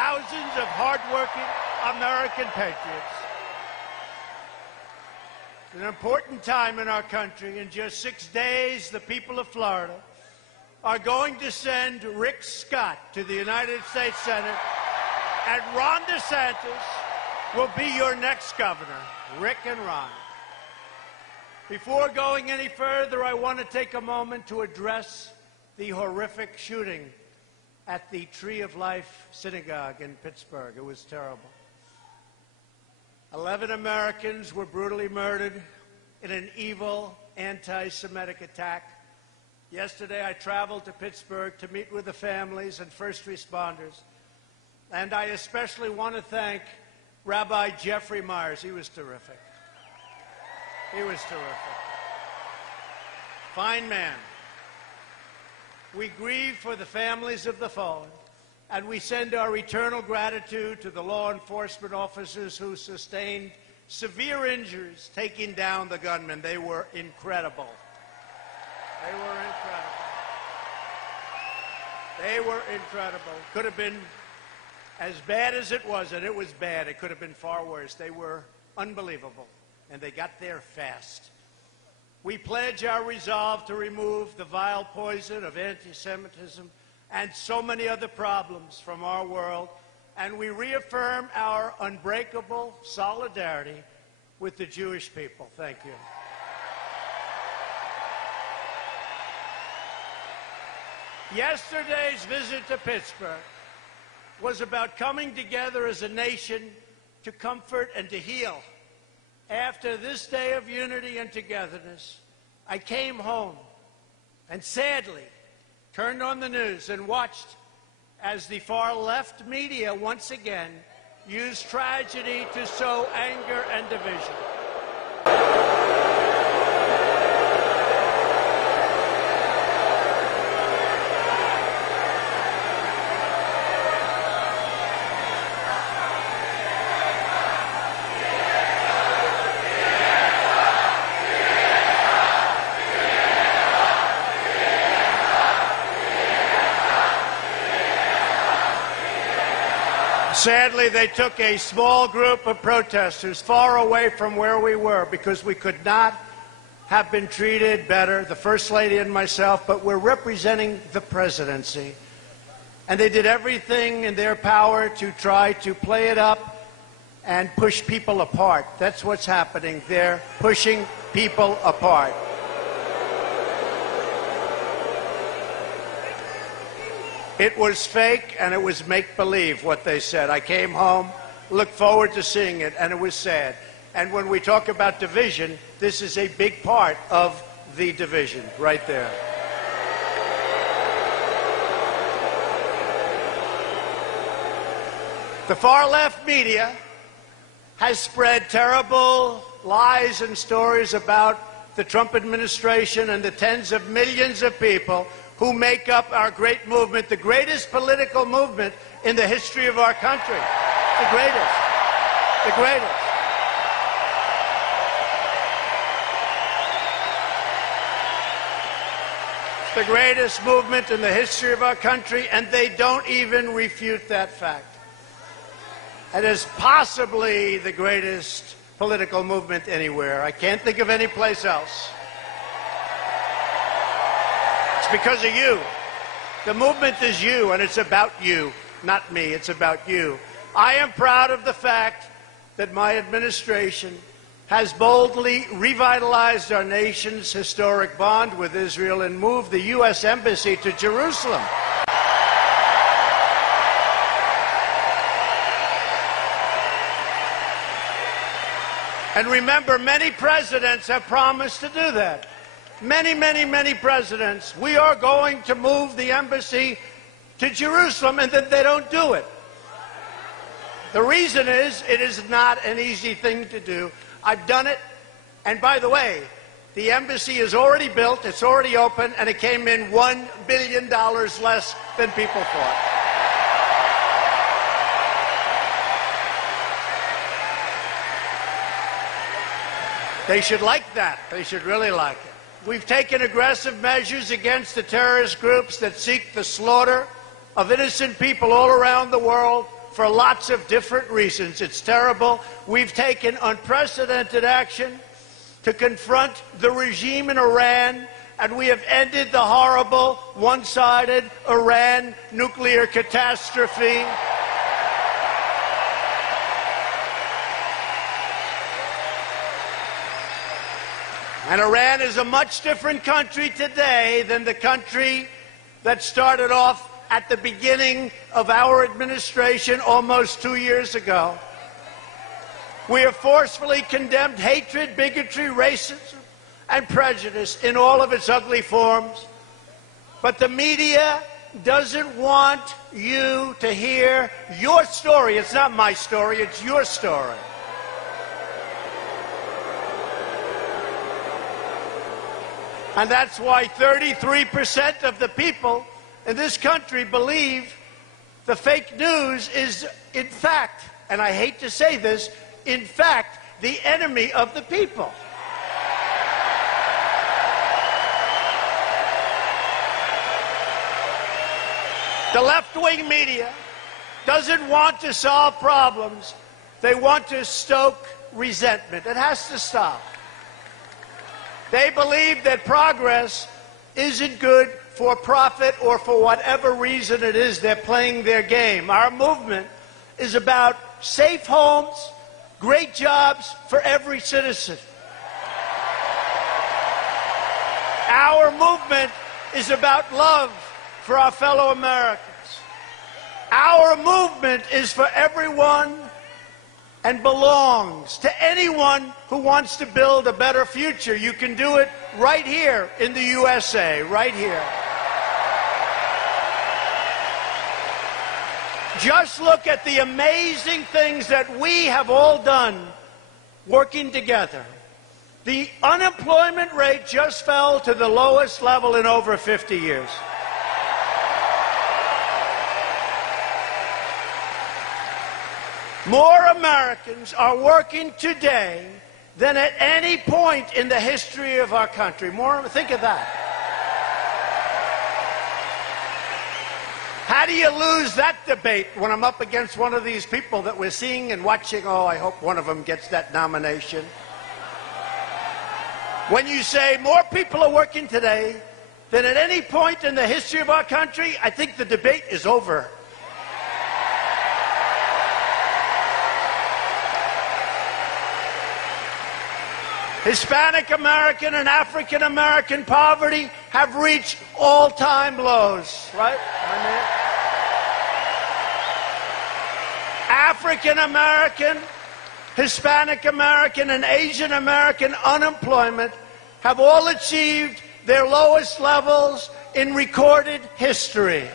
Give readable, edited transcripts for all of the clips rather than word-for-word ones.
thousands of hardworking American patriots. It's an important time in our country. In just 6 days, the people of Florida are going to send Rick Scott to the United States Senate, and Ron DeSantis will be your next governor. Rick and Ron. Before going any further, I want to take a moment to address the horrific shooting at the Tree of Life Synagogue in Pittsburgh. It was terrible. 11 Americans were brutally murdered in an evil anti-Semitic attack. Yesterday, I traveled to Pittsburgh to meet with the families and first responders, and I especially want to thank Rabbi Jeffrey Myers. He was terrific. He was terrific. Fine man. We grieve for the families of the fallen, and we send our eternal gratitude to the law enforcement officers who sustained severe injuries taking down the gunmen. They were incredible. They were incredible. They were incredible. Could have been as bad as it was, and it was bad. It could have been far worse. They were unbelievable, and they got there fast. We pledge our resolve to remove the vile poison of anti-Semitism and so many other problems from our world, and we reaffirm our unbreakable solidarity with the Jewish people. Thank you. Yesterday's visit to Pittsburgh was about coming together as a nation to comfort and to heal. After this day of unity and togetherness, I came home and sadly turned on the news and watched as the far-left media once again used tragedy to sow anger and division. Sadly, they took a small group of protesters far away from where we were because we could not have been treated better, the First Lady and myself, but we're representing the presidency. And they did everything in their power to try to play it up and push people apart. That's what's happening. They're pushing people apart. It was fake and it was make-believe what they said. I came home, looked forward to seeing it, and it was sad. And when we talk about division, this is a big part of the division right there. The far-left media has spread terrible lies and stories about the Trump administration and the tens of millions of people who make up our great movement, the greatest political movement in the history of our country. The greatest. The greatest. It's the greatest movement in the history of our country, and they don't even refute that fact. It is possibly the greatest political movement anywhere. I can't think of any place else. Because of you. The movement is you, and it's about you, not me. It's about you. I am proud of the fact that my administration has boldly revitalized our nation's historic bond with Israel and moved the U.S. Embassy to Jerusalem. And remember, many presidents have promised to do that. Many, many, many presidents. We are going to move the embassy to Jerusalem, and then they don't do it. The reason is, it is not an easy thing to do. I've done it, and by the way, the embassy is already built, it's already open, and it came in $1 billion less than people thought. They should like that. They should really like it. We've taken aggressive measures against the terrorist groups that seek the slaughter of innocent people all around the world, for lots of different reasons. It's terrible. We've taken unprecedented action to confront the regime in Iran, and we have ended the horrible, one-sided Iran nuclear catastrophe. And Iran is a much different country today than the country that started off at the beginning of our administration almost 2 years ago. We have forcefully condemned hatred, bigotry, racism, and prejudice in all of its ugly forms. But the media doesn't want you to hear your story. It's not my story, it's your story. And that's why 33% of the people in this country believe the fake news is, in fact, and I hate to say this, in fact, the enemy of the people. The left-wing media doesn't want to solve problems. They want to stoke resentment. It has to stop. They believe that progress isn't good for profit or for whatever reason it is they're playing their game. Our movement is about safe homes, great jobs for every citizen. Our movement is about love for our fellow Americans. Our movement is for everyone and belongs to anyone who wants to build a better future. You can do it right here in the USA, right here. Just look at the amazing things that we have all done working together. The unemployment rate just fell to the lowest level in over 50 years. More Americans are working today than at any point in the history of our country. More, think of that. How do you lose that debate when I'm up against one of these people that we're seeing and watching? Oh, I hope one of them gets that nomination. When you say more people are working today than at any point in the history of our country, I think the debate is over. Hispanic American and African American poverty have reached all-time lows, right? African American, Hispanic American, and Asian American unemployment have all achieved their lowest levels in recorded history.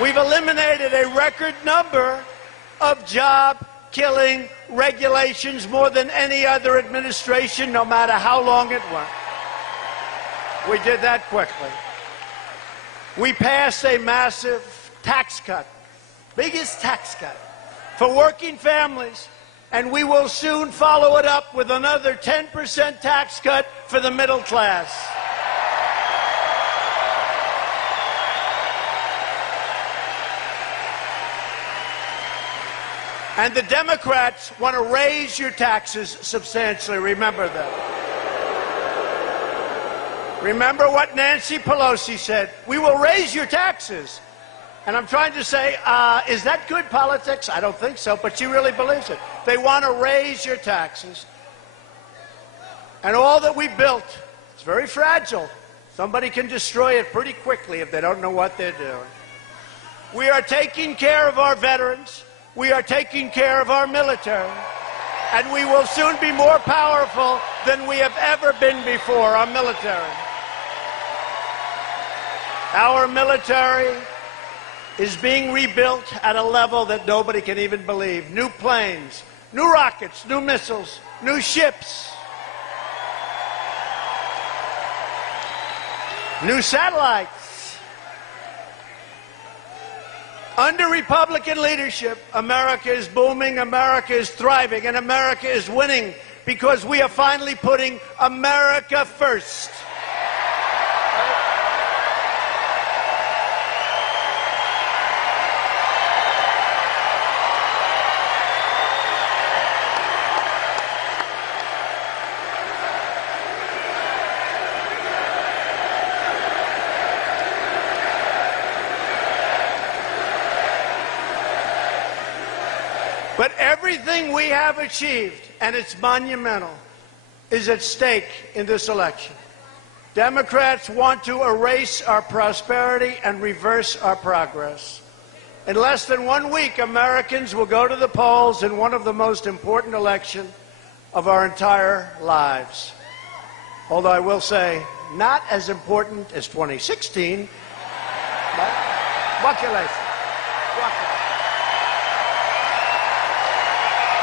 We've eliminated a record number of job-killing regulations, more than any other administration, no matter how long it went. We did that quickly. We passed a massive tax cut, biggest tax cut for working families, and we will soon follow it up with another 10% tax cut for the middle class. And the Democrats want to raise your taxes substantially. Remember that. Remember what Nancy Pelosi said. We will raise your taxes. And I'm trying to say, is that good politics? I don't think so, but she really believes it. They want to raise your taxes. And all that we built, it's very fragile. Somebody can destroy it pretty quickly if they don't know what they're doing. We are taking care of our veterans. We are taking care of our military, and we will soon be more powerful than we have ever been before, our military. Our military is being rebuilt at a level that nobody can even believe. New planes, new rockets, new missiles, new ships, new satellites. Under Republican leadership, America is booming, America is thriving, and America is winning because we are finally putting America first. Everything we have achieved, and it's monumental, is at stake in this election. Democrats want to erase our prosperity and reverse our progress. In less than 1 week, Americans will go to the polls in one of the most important elections of our entire lives. Although I will say, not as important as 2016, but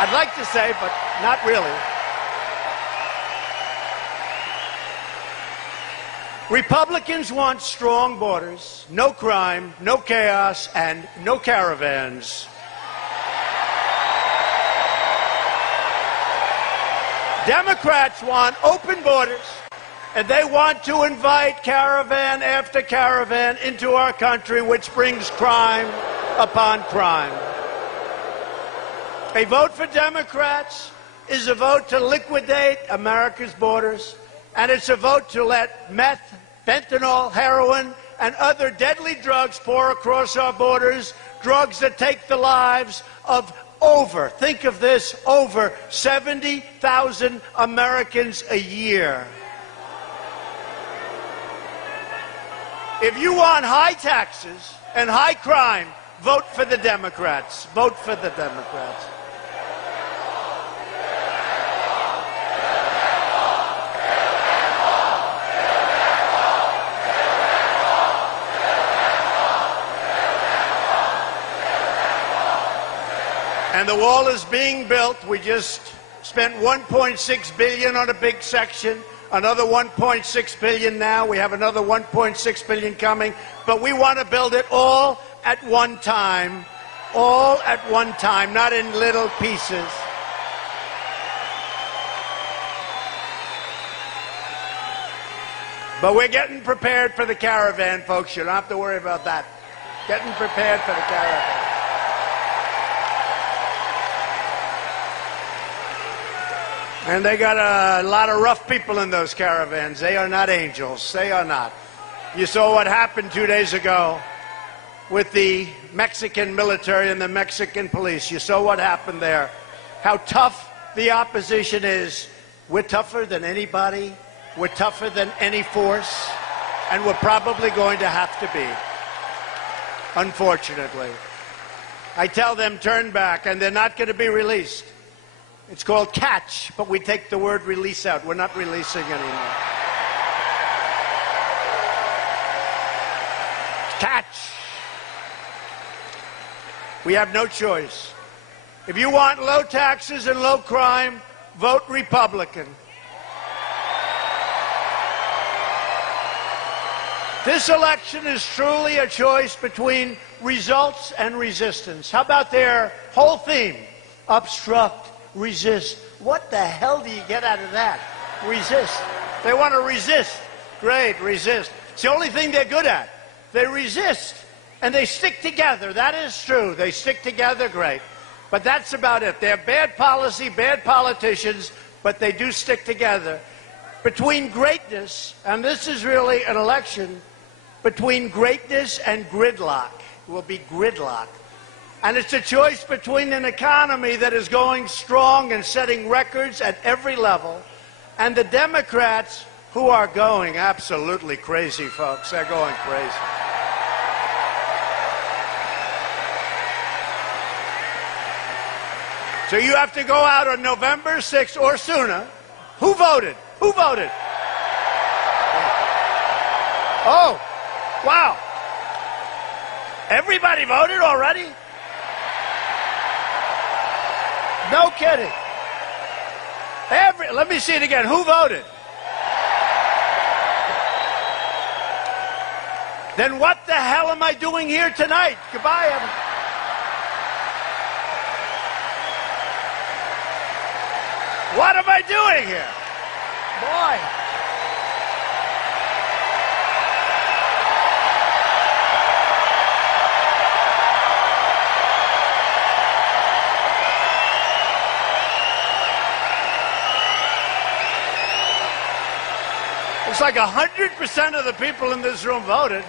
I'd like to say, but not really. Republicans want strong borders, no crime, no chaos, and no caravans. Democrats want open borders, and they want to invite caravan after caravan into our country, which brings crime upon crime. A vote for Democrats is a vote to liquidate America's borders, and it's a vote to let meth, fentanyl, heroin, and other deadly drugs pour across our borders, drugs that take the lives of think of this, over 70,000 Americans a year. If you want high taxes and high crime, vote for the Democrats. Vote for the Democrats. And the wall is being built. We just spent $1.6 billion on a big section, another $1.6 billion now. We have another $1.6 billion coming. But we want to build it all at one time, not in little pieces. But we're getting prepared for the caravan, folks. You don't have to worry about that. Getting prepared for the caravan. And they got a lot of rough people in those caravans. They are not angels. They are not. You saw what happened 2 days ago with the Mexican military and the Mexican police. You saw what happened there. How tough the opposition is. We're tougher than anybody. We're tougher than any force. And we're probably going to have to be, unfortunately. I tell them, turn back, and they're not going to be released. It's called catch, but we take the word release out. We're not releasing anymore. Catch. We have no choice. If you want low taxes and low crime, vote Republican. This election is truly a choice between results and resistance. How about their whole theme? Obstruct. Resist. What the hell do you get out of that? Resist. They want to resist. Great, resist. It's the only thing they're good at. They resist. And they stick together. That is true. They stick together, great. But that's about it. They have bad policy, bad politicians, but they do stick together. Between greatness, and this is really an election, between greatness and gridlock. It will be gridlock. And it's a choice between an economy that is going strong and setting records at every level, and the Democrats who are going absolutely crazy, folks. They're going crazy. So you have to go out on November 6th or sooner. Who voted? Who voted? Oh, wow. Everybody voted already? No kidding. Let me see it again. Who voted? Then what the hell am I doing here tonight? Goodbye, everyone. What am I doing here? Boy. It's like 100% of the people in this room voted.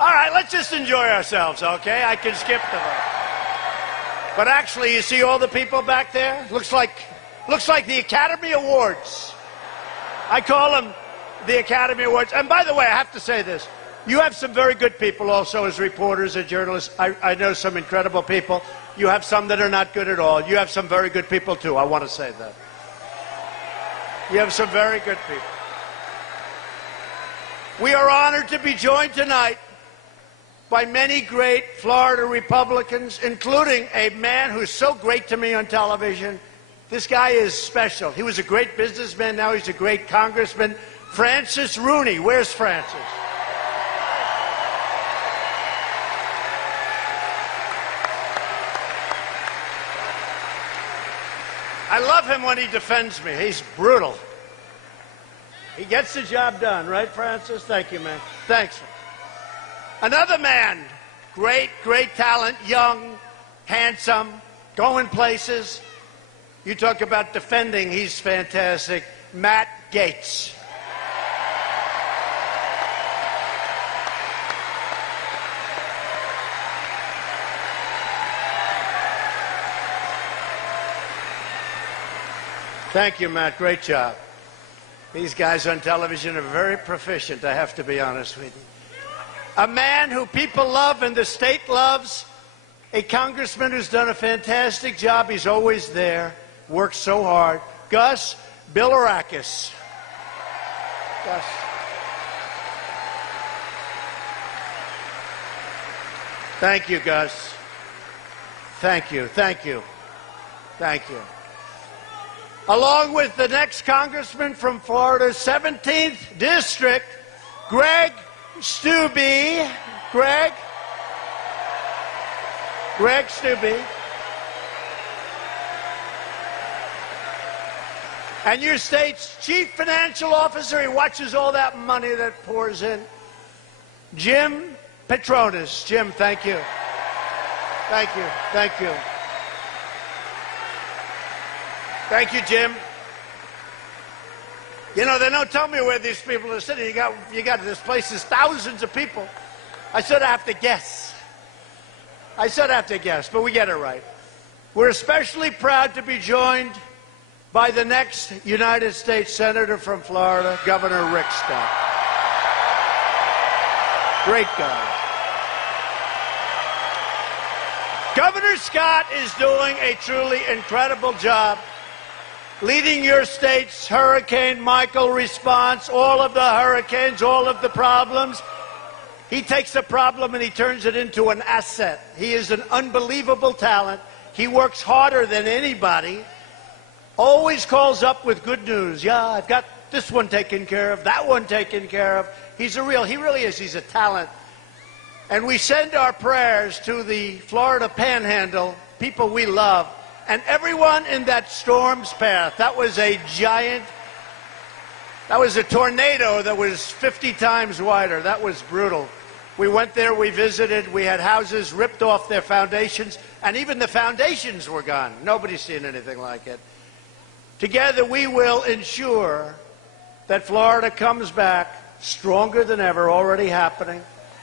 All right, let's just enjoy ourselves, okay? I can skip the vote. But actually, you see all the people back there? Looks like the Academy Awards. I call them the Academy Awards. And by the way, I have to say this. You have some very good people also as reporters and journalists. I know some incredible people. You have some that are not good at all. You have some very good people, too. I want to say that. You have some very good people. We are honored to be joined tonight by many great Florida Republicans, including a man who's so great to me on television. This guy is special. He was a great businessman. Now he's a great congressman. Francis Rooney. Where's Francis? I love him when he defends me. He's brutal. He gets the job done, right, Francis? Thank you, man. Thanks. Another man, great talent, young, handsome, going places. You talk about defending, he's fantastic. Matt Gaetz. Thank you, Matt. Great job. These guys on television are very proficient, I have to be honest with you. A man who people love and the state loves. A congressman who's done a fantastic job. He's always there. Works so hard. Gus Bilirakis. Gus. Thank you, Gus. Thank you. Thank you. Thank you. Along with the next congressman from Florida's 17th District, Greg Steube. Greg Steube. And your state's chief financial officer, he watches all that money that pours in. Jim Petronis. Jim, thank you. Thank you. Thank you. Thank you, Jim. You know, they don't tell me where these people are sitting. You got this place is thousands of people. I said I have to guess. But we get it right. We're especially proud to be joined by the next United States Senator from Florida, Governor Rick Scott. Great guy. Governor Scott is doing a truly incredible job leading your state's Hurricane Michael response, all of the hurricanes, all of the problems. He takes a problem and he turns it into an asset. He is an unbelievable talent. He works harder than anybody. Always calls up with good news. Yeah, I've got this one taken care of, that one taken care of. He really is. He's a talent. And we send our prayers to the Florida Panhandle, people we love, and everyone in that storm's path. That was a tornado that was 50 times wider. That was brutal. We went there, we visited, we had houses ripped off their foundations, and even the foundations were gone. Nobody's seen anything like it. Together we will ensure that Florida comes back stronger than ever, already happening.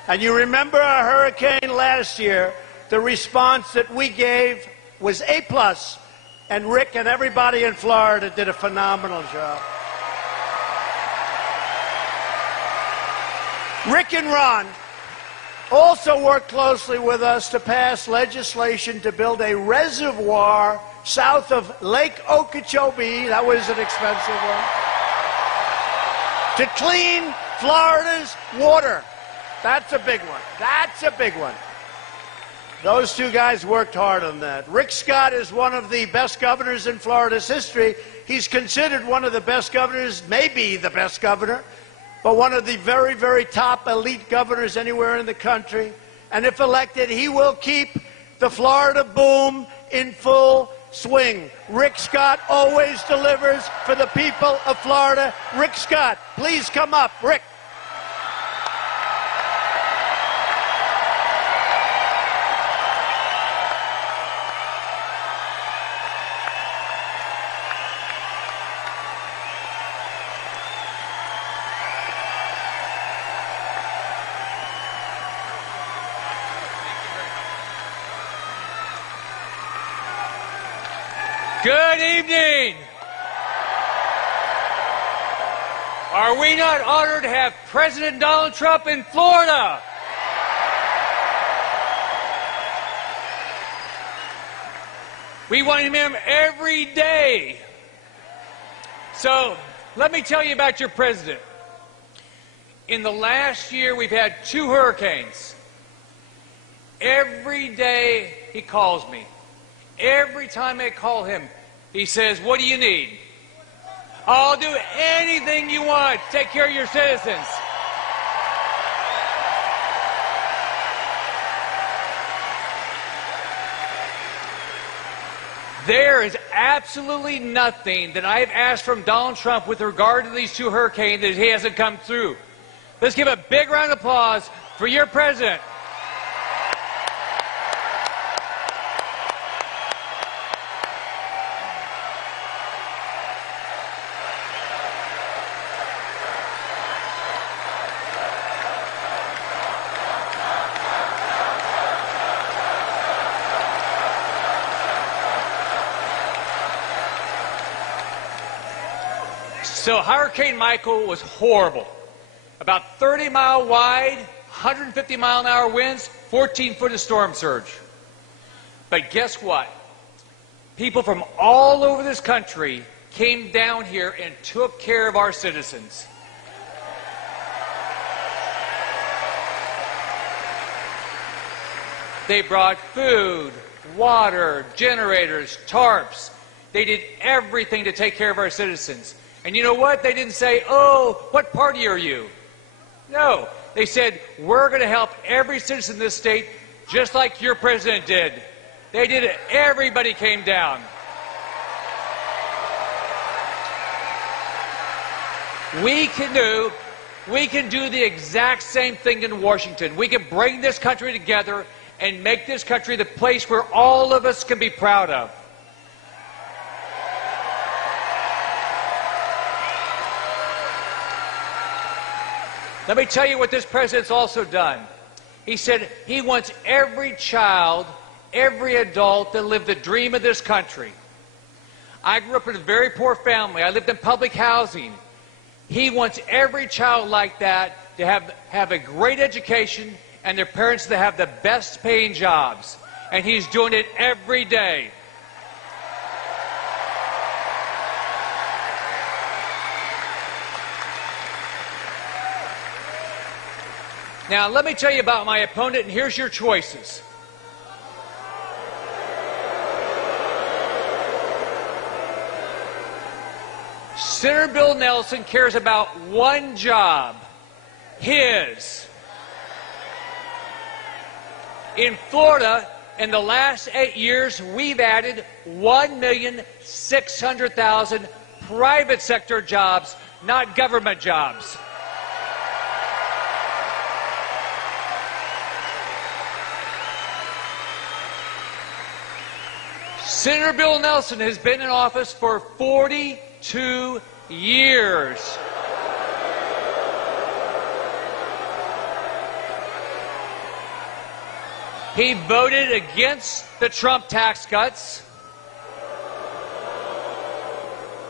And you remember our hurricane last year, the response that we gave was A+, and Rick and everybody in Florida did a phenomenal job. Rick and Ron also worked closely with us to pass legislation to build a reservoir south of Lake Okeechobee. That was an expensive one. To clean Florida's water. That's a big one. That's a big one. Those two guys worked hard on that. Rick Scott is one of the best governors in Florida's history. He's considered one of the best governors, maybe the best governor, but one of the very, very top elite governors anywhere in the country. And if elected, he will keep the Florida boom in full swing. Rick Scott always delivers for the people of Florida. Rick Scott, please come up. Rick. Good evening. Are we not honored to have President Donald Trump in Florida? We want him every day. So let me tell you about your president. In the last year, we've had 2 hurricanes. Every day he calls me. Every time I call him, he says, "What do you need?" "I'll do anything you want. Take care of your citizens." There is absolutely nothing that I've asked from Donald Trump with regard to these 2 hurricanes that he hasn't come through. Let's give a big round of applause for your president. So Hurricane Michael was horrible. About 30-mile wide, 150-mile-an-hour winds, 14-foot of storm surge. But guess what? People from all over this country came down here and took care of our citizens. They brought food, water, generators, tarps. They did everything to take care of our citizens. And you know what? They didn't say, "Oh, what party are you?" No. They said, "We're going to help every citizen in this state just like your president did." They did it. Everybody came down. We can do the exact same thing in Washington. We can bring this country together and make this country the place where all of us can be proud of. Let me tell you what this president's also done. He said he wants every child, every adult to live the dream of this country. I grew up in a very poor family. I lived in public housing. He wants every child like that to have a great education and their parents to have the best paying jobs. And he's doing it every day. Now, let me tell you about my opponent, and here's your choices. Senator Bill Nelson cares about one job, his. In Florida, in the last 8 years, we've added 1,600,000 private sector jobs, not government jobs. Senator Bill Nelson has been in office for 42 years. He voted against the Trump tax cuts.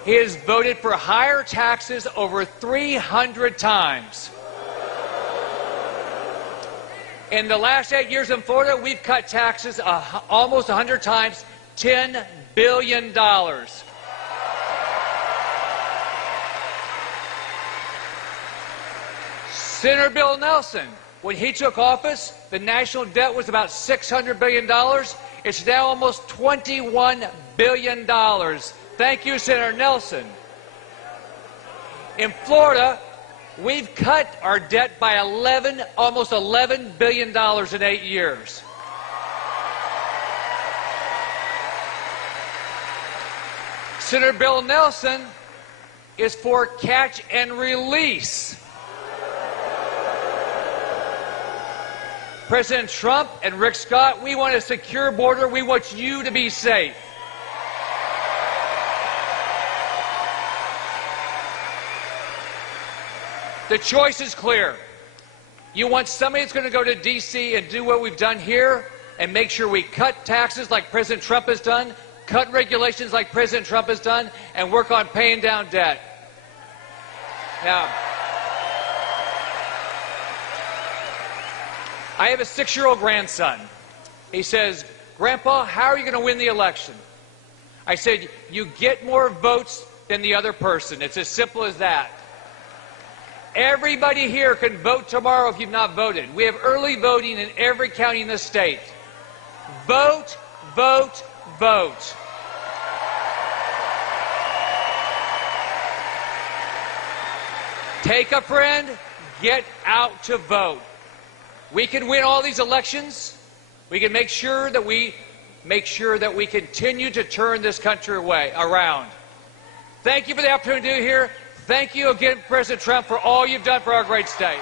He has voted for higher taxes over 300 times. In the last 8 years in Florida, we've cut taxes almost 100 times. $10 billion. Senator Bill Nelson, when he took office, the national debt was about $600 billion. It's now almost $21 billion. Thank you, Senator Nelson. In Florida, we've cut our debt by almost $11 billion in 8 years. Senator Bill Nelson is for catch and release. President Trump and Rick Scott, we want a secure border. We want you to be safe. The choice is clear. You want somebody that's going to go to D.C. and do what we've done here and make sure we cut taxes like President Trump has done, cut regulations like President Trump has done, and work on paying down debt. Now, I have a 6-year-old grandson. He says, "Grandpa, how are you going to win the election?" I said, "You get more votes than the other person. It's as simple as that." Everybody here can vote tomorrow if you've not voted. We have early voting in every county in the state. Vote, vote, vote. Take a friend, get out to vote. We can win all these elections. We can make sure that we continue to turn this country around. Thank you for the opportunity to be here. Thank you again, President Trump, for all you've done for our great state.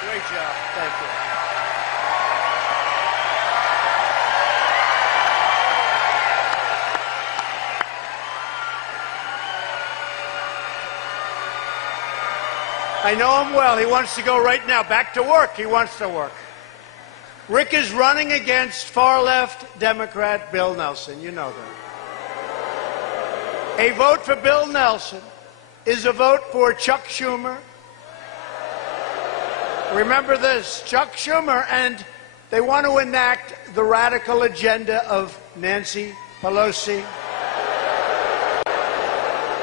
Great job. Thank you. I know him well. He wants to go right now. Back to work. He wants to work. Rick is running against far-left Democrat Bill Nelson. You know that. A vote for Bill Nelson is a vote for Chuck Schumer. Remember this, Chuck Schumer, and they want to enact the radical agenda of Nancy Pelosi.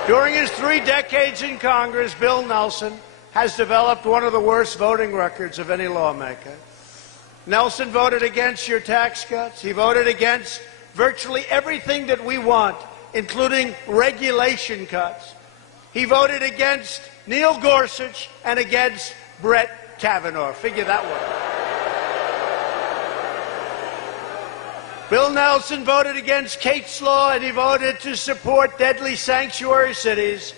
During his 3 decades in Congress, Bill Nelson has developed one of the worst voting records of any lawmaker. Nelson voted against your tax cuts. He voted against virtually everything that we want, including regulation cuts. He voted against Neil Gorsuch and against Brett Kavanaugh. Figure that one out. Bill Nelson voted against Kate's Law, and he voted to support deadly sanctuary cities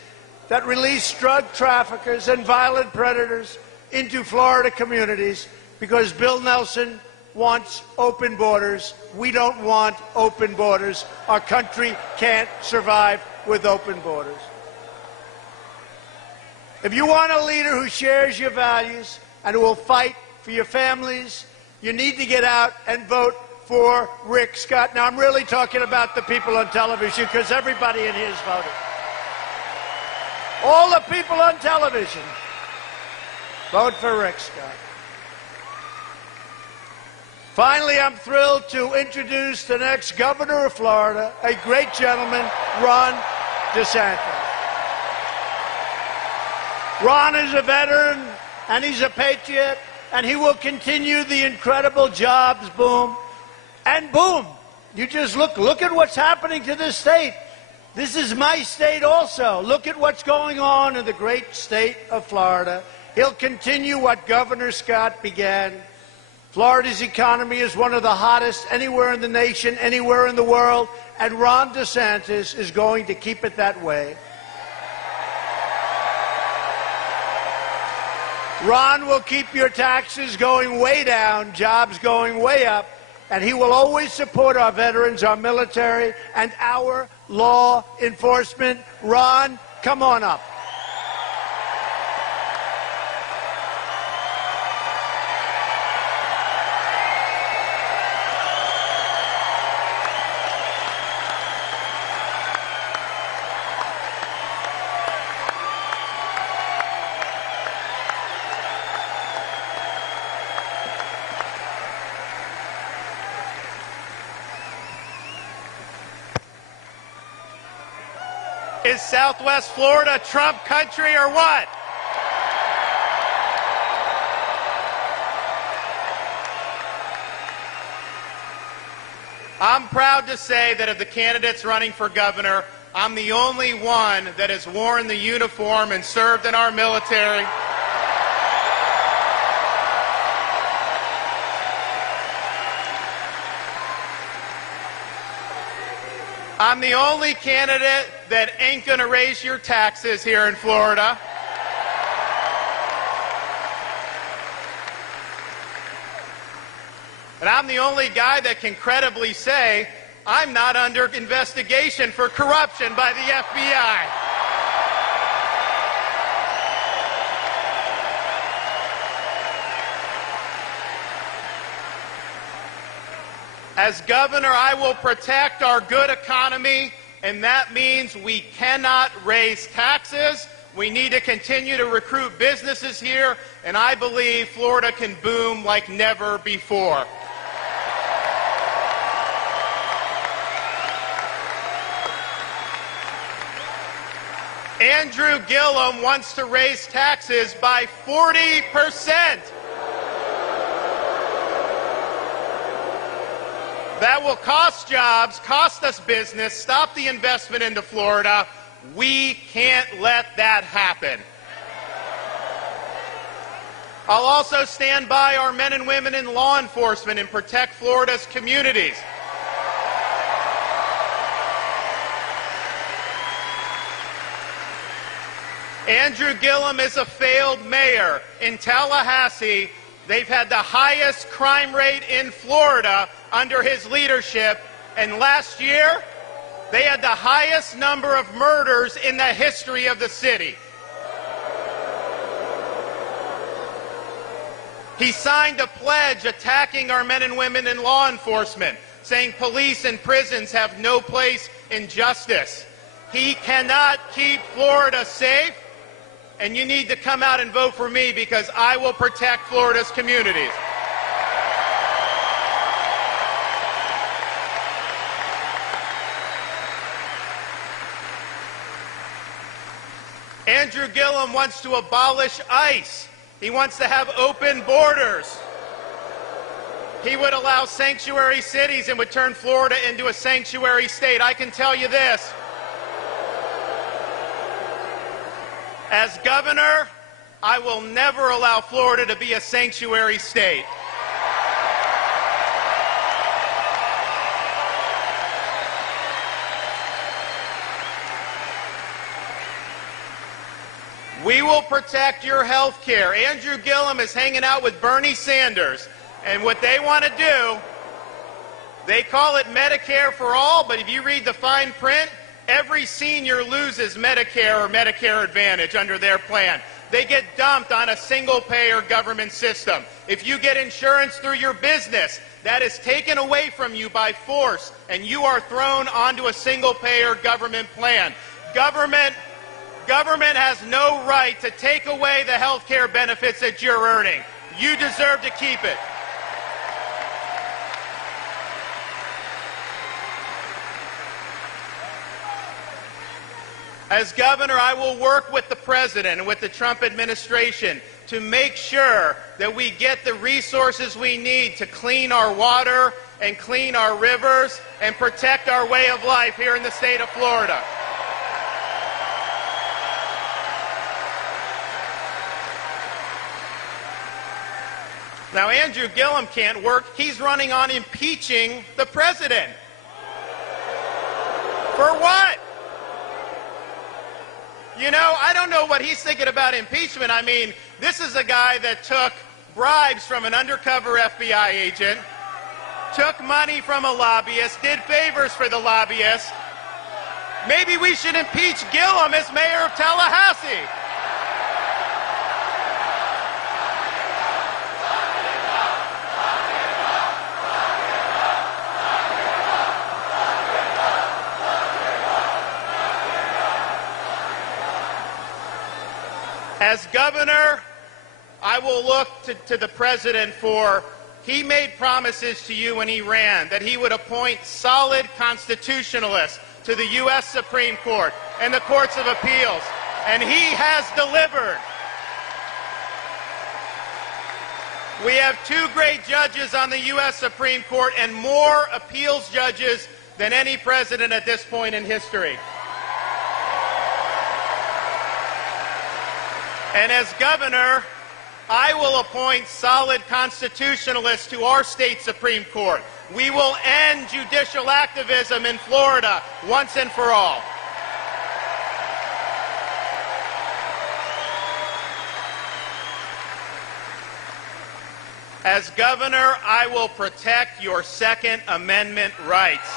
that release drug traffickers and violent predators into Florida communities because Bill Nelson wants open borders. We don't want open borders. Our country can't survive with open borders. If you want a leader who shares your values and who will fight for your families, you need to get out and vote for Rick Scott. Now, I'm really talking about the people on television because everybody in here is voting. All the people on television, vote for Rick Scott. Finally, I'm thrilled to introduce the next governor of Florida, a great gentleman, Ron DeSantis. Ron is a veteran, and he's a patriot, and he will continue the incredible jobs boom. And boom, you just look at what's happening to this state. This is my state also. Look at what's going on in the great state of Florida. He'll continue what Governor Scott began. Florida's economy is one of the hottest anywhere in the nation, anywhere in the world, and Ron DeSantis is going to keep it that way. Ron will keep your taxes going way down, jobs going way up, and he will always support our veterans, our military, and our law enforcement. Ron, come on up. Is Southwest Florida Trump country or what? I'm proud to say that of the candidates running for governor, I'm the only one that has worn the uniform and served in our military. I'm the only candidate that ain't going to raise your taxes here in Florida. And I'm the only guy that can credibly say I'm not under investigation for corruption by the FBI. As governor, I will protect our good economy, and that means we cannot raise taxes. We need to continue to recruit businesses here, and I believe Florida can boom like never before. Andrew Gillum wants to raise taxes by 40%. That will cost jobs, cost us business, stop the investment into Florida. We can't let that happen. I'll also stand by our men and women in law enforcement and protect Florida's communities. Andrew Gillum is a failed mayor. In Tallahassee, they've had the highest crime rate in Florida under his leadership, and last year, they had the highest number of murders in the history of the city. He signed a pledge attacking our men and women in law enforcement, saying police and prisons have no place in justice. He cannot keep Florida safe, and you need to come out and vote for me because I will protect Florida's communities. Andrew Gillum wants to abolish ICE. He wants to have open borders. He would allow sanctuary cities and would turn Florida into a sanctuary state. I can tell you this. As governor, I will never allow Florida to be a sanctuary state. We will protect your health care. Andrew Gillum is hanging out with Bernie Sanders, and what they want to do, they call it Medicare for all, but if you read the fine print, every senior loses Medicare or Medicare Advantage under their plan. They get dumped on a single-payer government system. If you get insurance through your business, that is taken away from you by force, and you are thrown onto a single-payer government plan. Government has no right to take away the health care benefits that you're earning. You deserve to keep it. As governor, I will work with the president and with the Trump administration to make sure that we get the resources we need to clean our water and clean our rivers and protect our way of life here in the state of Florida. Now, Andrew Gillum can't work. He's running on impeaching the president. For what? You know, I don't know what he's thinking about impeachment. I mean, this is a guy that took bribes from an undercover FBI agent, took money from a lobbyist, did favors for the lobbyist. Maybe we should impeach Gillum as mayor of Tallahassee. As governor, I will look to the president for, he made promises to you when he ran that he would appoint solid constitutionalists to the U.S. Supreme Court and the courts of appeals, and he has delivered. We have two great judges on the U.S. Supreme Court and more appeals judges than any president at this point in history. And as governor, I will appoint solid constitutionalists to our state Supreme Court. We will end judicial activism in Florida once and for all. As governor, I will protect your Second Amendment rights.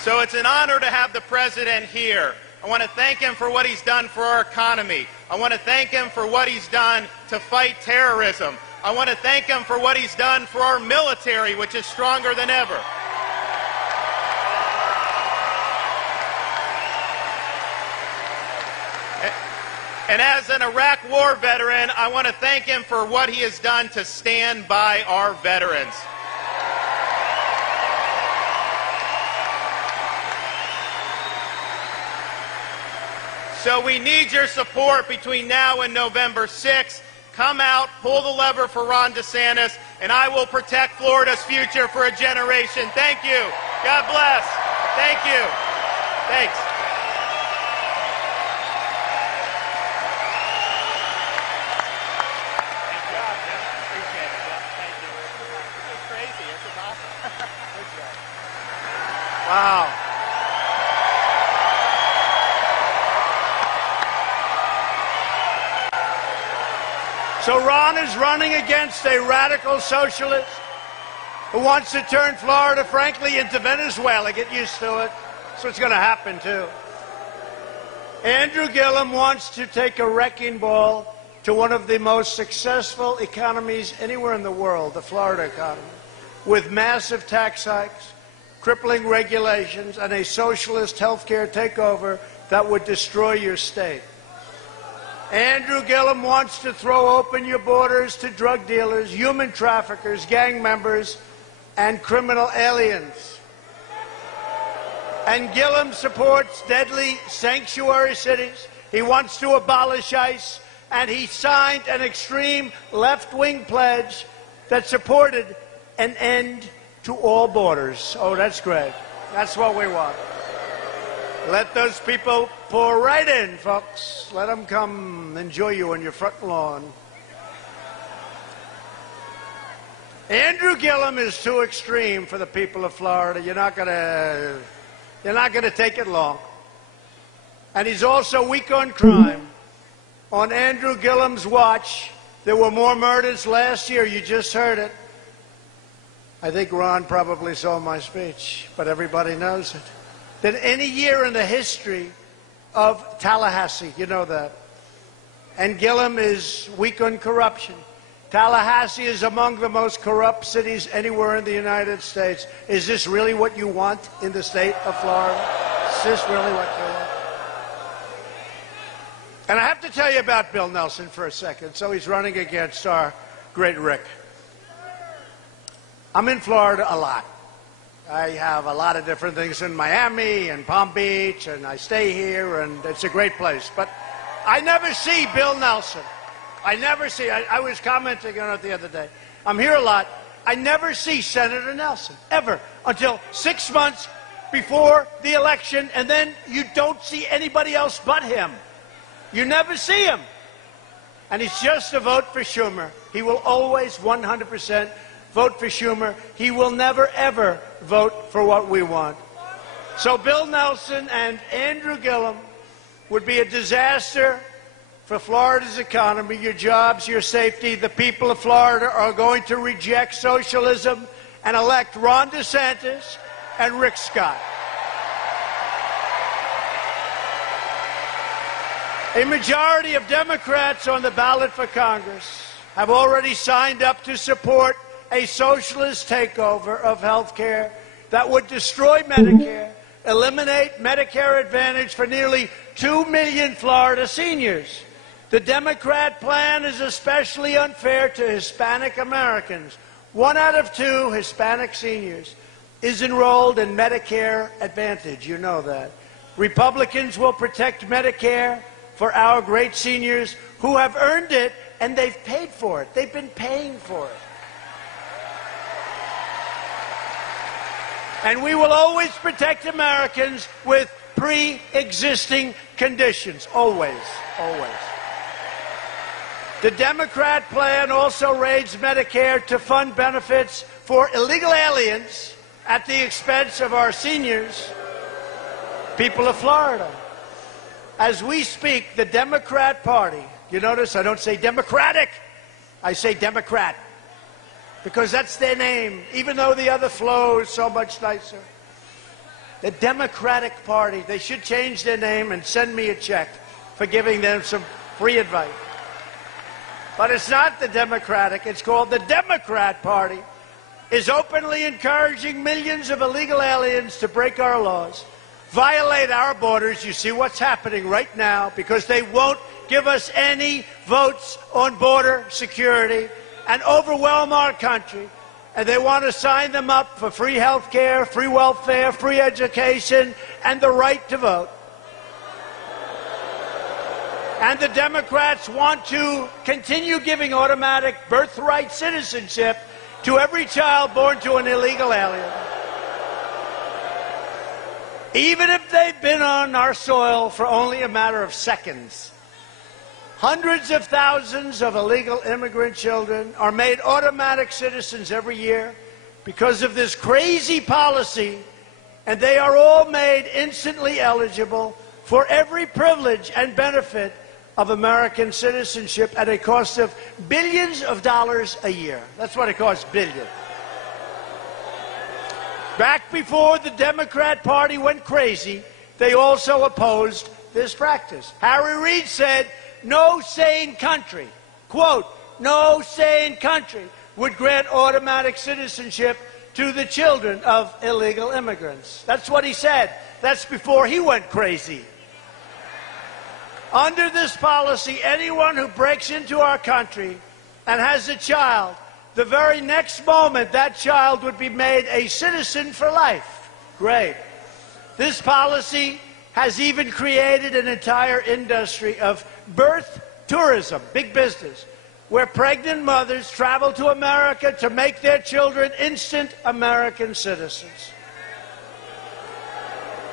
So it's an honor to have the president here. I want to thank him for what he's done for our economy. I want to thank him for what he's done to fight terrorism. I want to thank him for what he's done for our military, which is stronger than ever. And as an Iraq War veteran, I want to thank him for what he has done to stand by our veterans. So we need your support between now and November 6th. Come out, pull the lever for Ron DeSantis, and I will protect Florida's future for a generation. Thank you. God bless. Thank you. Thanks. Wow. So Ron is running against a radical socialist who wants to turn Florida, frankly, into Venezuela. Get used to it. That's what's going to happen, too. Andrew Gillum wants to take a wrecking ball to one of the most successful economies anywhere in the world, the Florida economy, with massive tax hikes, crippling regulations, and a socialist health care takeover that would destroy your state. Andrew Gillum wants to throw open your borders to drug dealers, human traffickers, gang members, and criminal aliens. And Gillum supports deadly sanctuary cities. He wants to abolish ICE, and he signed an extreme left-wing pledge that supported an end to all borders. Oh, that's great. That's what we want. Let those people pour right in, folks. Let them come enjoy you on your front lawn. Andrew Gillum is too extreme for the people of Florida. You're not gonna take it long. And he's also weak on crime. On Andrew Gillum's watch, there were more murders last year. You just heard it. I think Ron probably saw my speech, but everybody knows it. Than any year in the history of Tallahassee. You know that. And Gillum is weak on corruption. Tallahassee is among the most corrupt cities anywhere in the United States. Is this really what you want in the state of Florida? Is this really what you want? And I have to tell you about Bill Nelson for a second. So he's running against our great Rick. I'm in Florida a lot. I have a lot of different things in Miami and Palm Beach, and I stay here, and it's a great place. But I never see Bill Nelson. I never see. I was commenting on it the other day. I'm here a lot. I never see Senator Nelson, ever, until 6 months before the election, and then you don't see anybody else but him. You never see him. And it's just a vote for Schumer. He will always 100% vote for Schumer. He will never, ever vote for what we want. So Bill Nelson and Andrew Gillum would be a disaster for Florida's economy, your jobs, your safety. The people of Florida are going to reject socialism and elect Ron DeSantis and Rick Scott. A majority of Democrats on the ballot for Congress have already signed up to support a socialist takeover of health care that would destroy Medicare, eliminate Medicare Advantage for nearly 2 million Florida seniors. The Democrat plan is especially unfair to Hispanic Americans. 1 out of 2 Hispanic seniors is enrolled in Medicare Advantage. You know that. Republicans will protect Medicare for our great seniors who have earned it, and they've paid for it. They've been paying for it. And we will always protect Americans with pre-existing conditions. Always, always. The Democrat plan also raised Medicare to fund benefits for illegal aliens at the expense of our seniors, people of Florida. As we speak, the Democrat Party, you notice I don't say Democratic, I say Democrat, because that's their name, even though the other flow is so much nicer. The Democratic Party. They should change their name and send me a check for giving them some free advice. But it's not the Democratic. It's called the Democrat Party. Is openly encouraging millions of illegal aliens to break our laws, violate our borders. You see what's happening right now because they won't give us any votes on border security and overwhelm our country. And they want to sign them up for free health care, free welfare, free education, and the right to vote. And the Democrats want to continue giving automatic birthright citizenship to every child born to an illegal alien, even if they've been on our soil for only a matter of seconds. Hundreds of thousands of illegal immigrant children are made automatic citizens every year because of this crazy policy, and they are all made instantly eligible for every privilege and benefit of American citizenship at a cost of billions of dollars a year. That's what it costs, billions. Back before the Democrat Party went crazy, they also opposed this practice. Harry Reid said, no sane country, quote, no sane country would grant automatic citizenship to the children of illegal immigrants. That's what he said. That's before he went crazy. Under this policy, anyone who breaks into our country and has a child, the very next moment that child would be made a citizen for life. Great. This policy has even created an entire industry of birth tourism, big business, where pregnant mothers travel to America to make their children instant American citizens.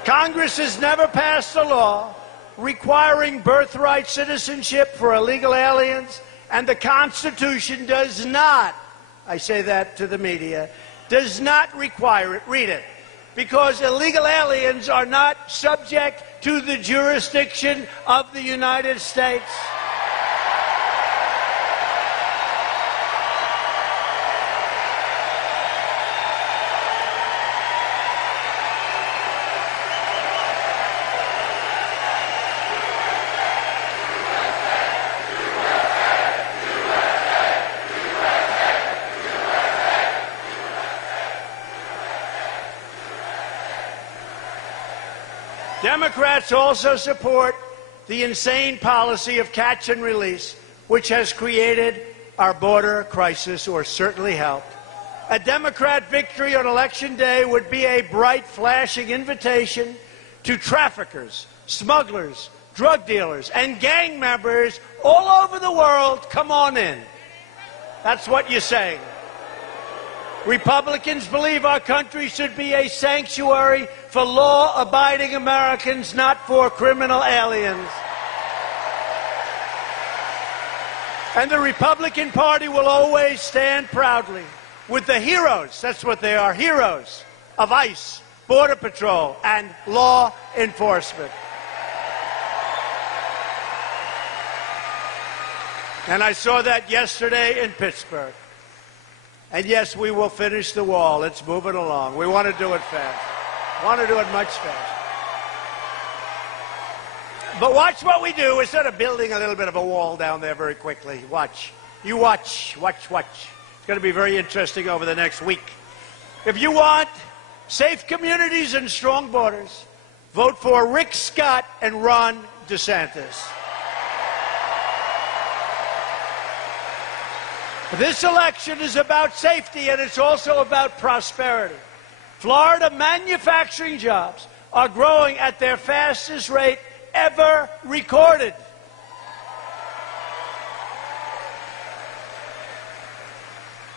Congress has never passed a law requiring birthright citizenship for illegal aliens, and the Constitution does not, I say that to the media, does not require it. Read it. Because illegal aliens are not subject to the jurisdiction of the United States. Democrats also support the insane policy of catch and release, which has created our border crisis, or certainly helped. A Democrat victory on Election Day would be a bright, flashing invitation to traffickers, smugglers, drug dealers, and gang members all over the world, come on in. That's what you're saying. Republicans believe our country should be a sanctuary for law-abiding Americans, not for criminal aliens. And the Republican Party will always stand proudly with the heroes, that's what they are, heroes of ICE, Border Patrol, and law enforcement. And I saw that yesterday in Pittsburgh. And yes, we will finish the wall. It's moving along. We want to do it fast. Want to do it much faster. But watch what we do. Instead of building a little bit of a wall down there very quickly, watch. You watch, watch, watch. It's going to be very interesting over the next week. If you want safe communities and strong borders, vote for Rick Scott and Ron DeSantis. This election is about safety, and it's also about prosperity. Florida manufacturing jobs are growing at their fastest rate ever recorded.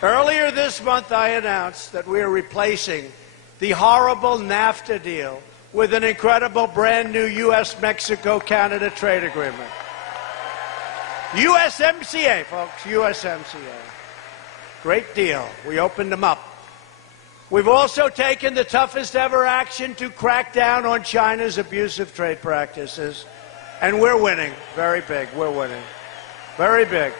Earlier this month, I announced that we are replacing the horrible NAFTA deal with an incredible brand new U.S.-Mexico-Canada trade agreement. USMCA, folks, USMCA. Great deal. We opened them up. We've also taken the toughest ever action to crack down on China's abusive trade practices. And we're winning. Very big. We're winning. Very big.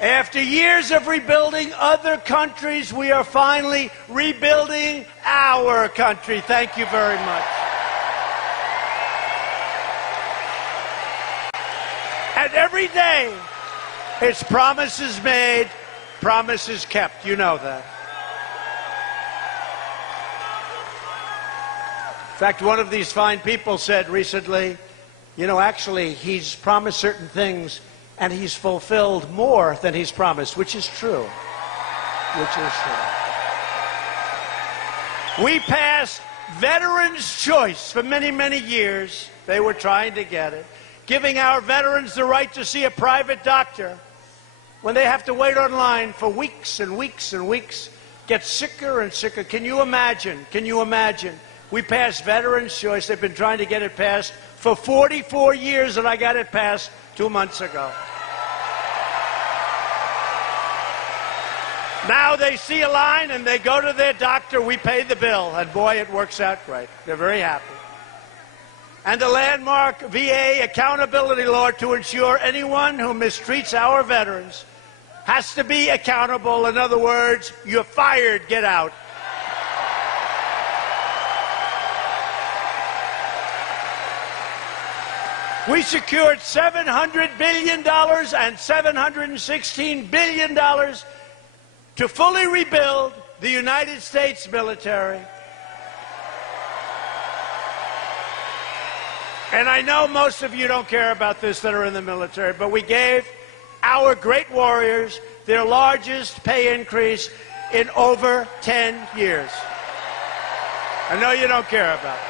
After years of rebuilding other countries, we are finally rebuilding our country. Thank you very much. And every day, it's promises made, promises kept. You know that. In fact, one of these fine people said recently, you know, actually, he's promised certain things and he's fulfilled more than he's promised, which is true. Which is true. We passed Veterans' Choice for many, many years. They were trying to get it, giving our veterans the right to see a private doctor when they have to wait online for weeks and weeks and weeks, get sicker and sicker. Can you imagine? Can you imagine? We passed Veterans' Choice. They've been trying to get it passed for 44 years, and I got it passed 2 months ago. Now they see a line and they go to their doctor. We pay the bill, and boy, it works out great. They're very happy. And the landmark VA accountability law to ensure anyone who mistreats our veterans has to be accountable. In other words, you're fired, get out. We secured $700 billion and $716 billion to fully rebuild the United States military. And I know most of you don't care about this that are in the military, but we gave our great warriors their largest pay increase in over 10 years. I know you don't care about it.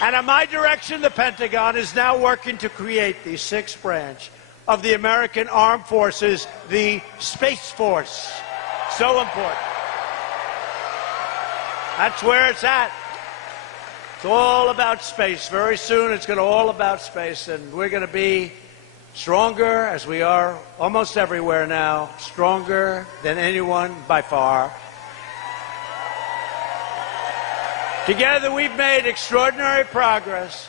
And at my direction, the Pentagon is now working to create the sixth branch of the American Armed Forces, the Space Force. So important. That's where it's at. It's all about space. Very soon it's going to all about space, and we're going to be stronger, as we are almost everywhere now, stronger than anyone by far. Together we've made extraordinary progress,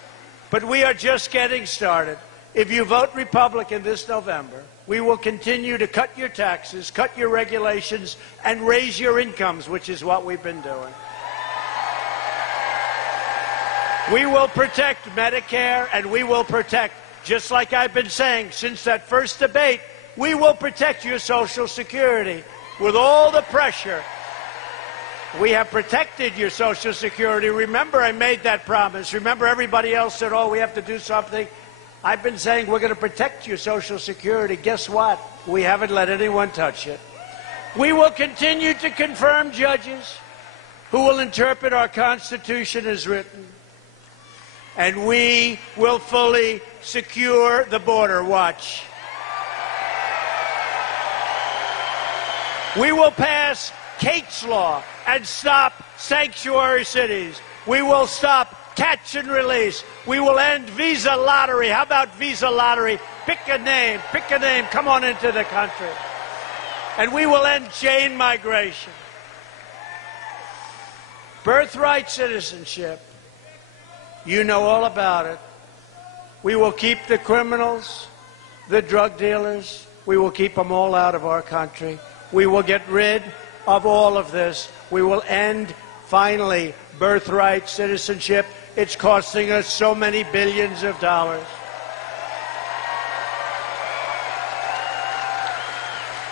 but we are just getting started. If you vote Republican this November, we will continue to cut your taxes, cut your regulations, and raise your incomes, which is what we've been doing. We will protect Medicare, and we will protect, just like I've been saying since that first debate, we will protect your Social Security with all the pressure. We have protected your Social Security. Remember, I made that promise. Remember, everybody else said, oh, we have to do something. I've been saying we're going to protect your Social Security. Guess what? We haven't let anyone touch it. We will continue to confirm judges who will interpret our Constitution as written. And we will fully secure the border. Watch. We will pass Kate's Law and stop sanctuary cities. We will stop catch and release. We will end visa lottery. How about visa lottery? Pick a name. Pick a name. Come on into the country. And we will end chain migration. Birthright citizenship. You know all about it. We will keep the criminals, the drug dealers. We will keep them all out of our country. We will get rid of all of this. We will end, finally, birthright citizenship. It's costing us so many billions of dollars.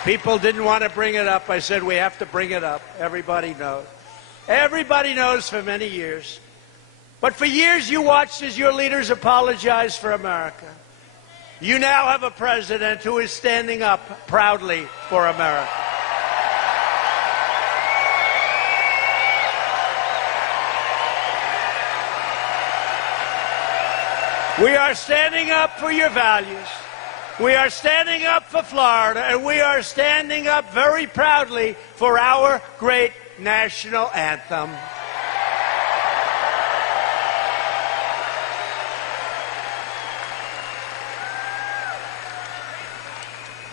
People didn't want to bring it up. I said we have to bring it up. Everybody knows. Everybody knows for many years. But for years you watched as your leaders apologized for America. You now have a president who is standing up proudly for America. We are standing up for your values. We are standing up for Florida, and we are standing up very proudly for our great national anthem.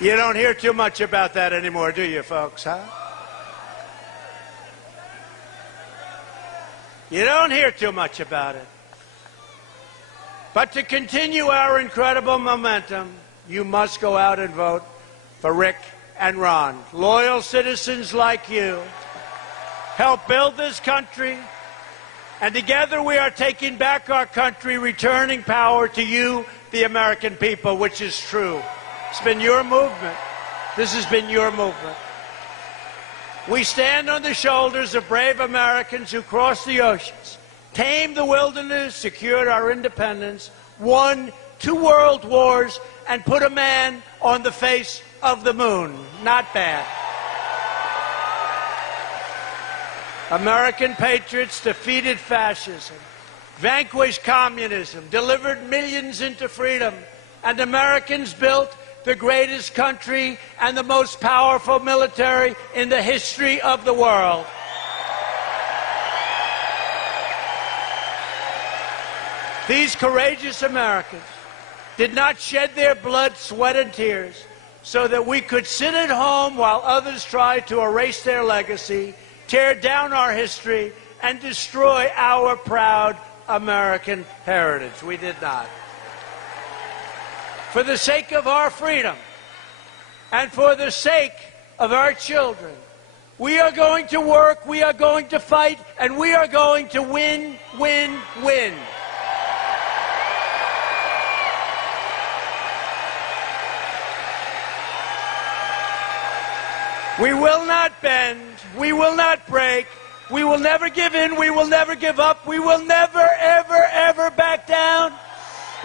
You don't hear too much about that anymore, do you, folks, huh? You don't hear too much about it. But to continue our incredible momentum, you must go out and vote. for Rick and Ron. Loyal citizens like you help build this country, and together we are taking back our country, returning power to you, the American people, which is true. It's been your movement. This has been your movement. We stand on the shoulders of brave Americans who crossed the oceans, tamed the wilderness, secured our independence, won 2 world wars, and put a man on the face of the moon. Not bad. American patriots defeated fascism, vanquished communism, delivered millions into freedom, and Americans built the greatest country and the most powerful military in the history of the world. These courageous Americans did not shed their blood, sweat, and tears so that we could sit at home while others tried to erase their legacy, tear down our history, and destroy our proud American heritage. We did not. For the sake of our freedom and for the sake of our children, we are going to work, we are going to fight, and we are going to win, win, win. We will not bend, we will not break, we will never give in, we will never give up, we will never, ever, ever back down.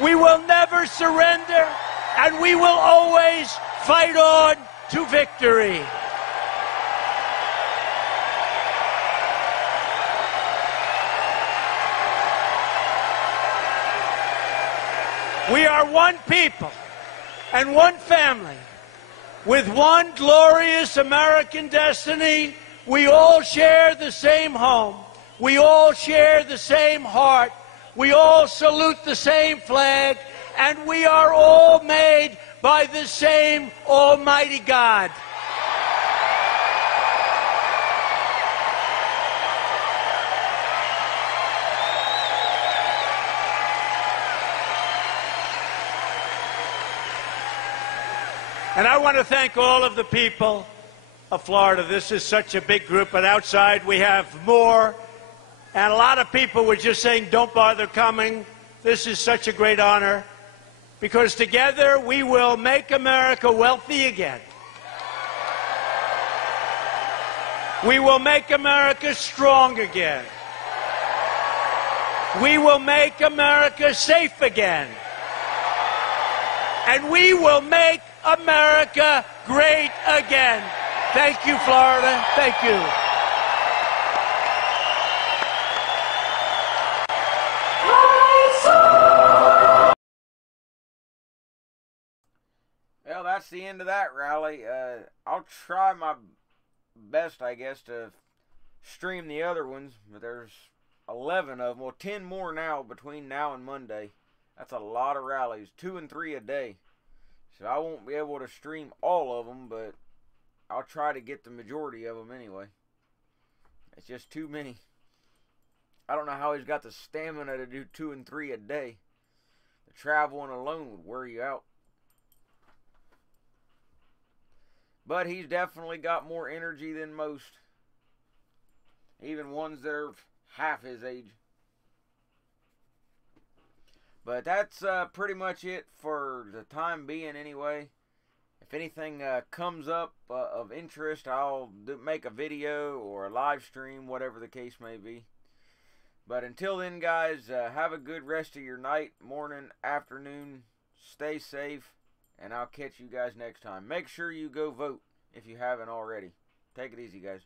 We will never surrender, and we will always fight on to victory. We are one people and one family with one glorious American destiny. We all share the same home. We all share the same heart. We all salute the same flag, and we are all made by the same Almighty God. And I want to thank all of the people of Florida. This is such a big group, but outside we have more. And a lot of people were just saying, don't bother coming. This is such a great honor. Because together we will make America wealthy again. We will make America strong again. We will make America safe again. And we will make America great again. Thank you, Florida. Thank you. Well, that's the end of that rally. I'll try my best, I guess, to stream the other ones, but there's 11 of them. Well, 10 more now between now and Monday. That's a lot of rallies, 2 and 3 a day. So I won't be able to stream all of them, but I'll try to get the majority of them anyway. It's just too many. I don't know how he's got the stamina to do 2 and 3 a day. The traveling alone would wear you out. But he's definitely got more energy than most. Even ones that are half his age. But that's pretty much it for the time being anyway. If anything comes up of interest, I'll make a video or a live stream, whatever the case may be. But until then, guys, have a good rest of your night, morning, afternoon. Stay safe, and I'll catch you guys next time. Make sure you go vote if you haven't already. Take it easy, guys.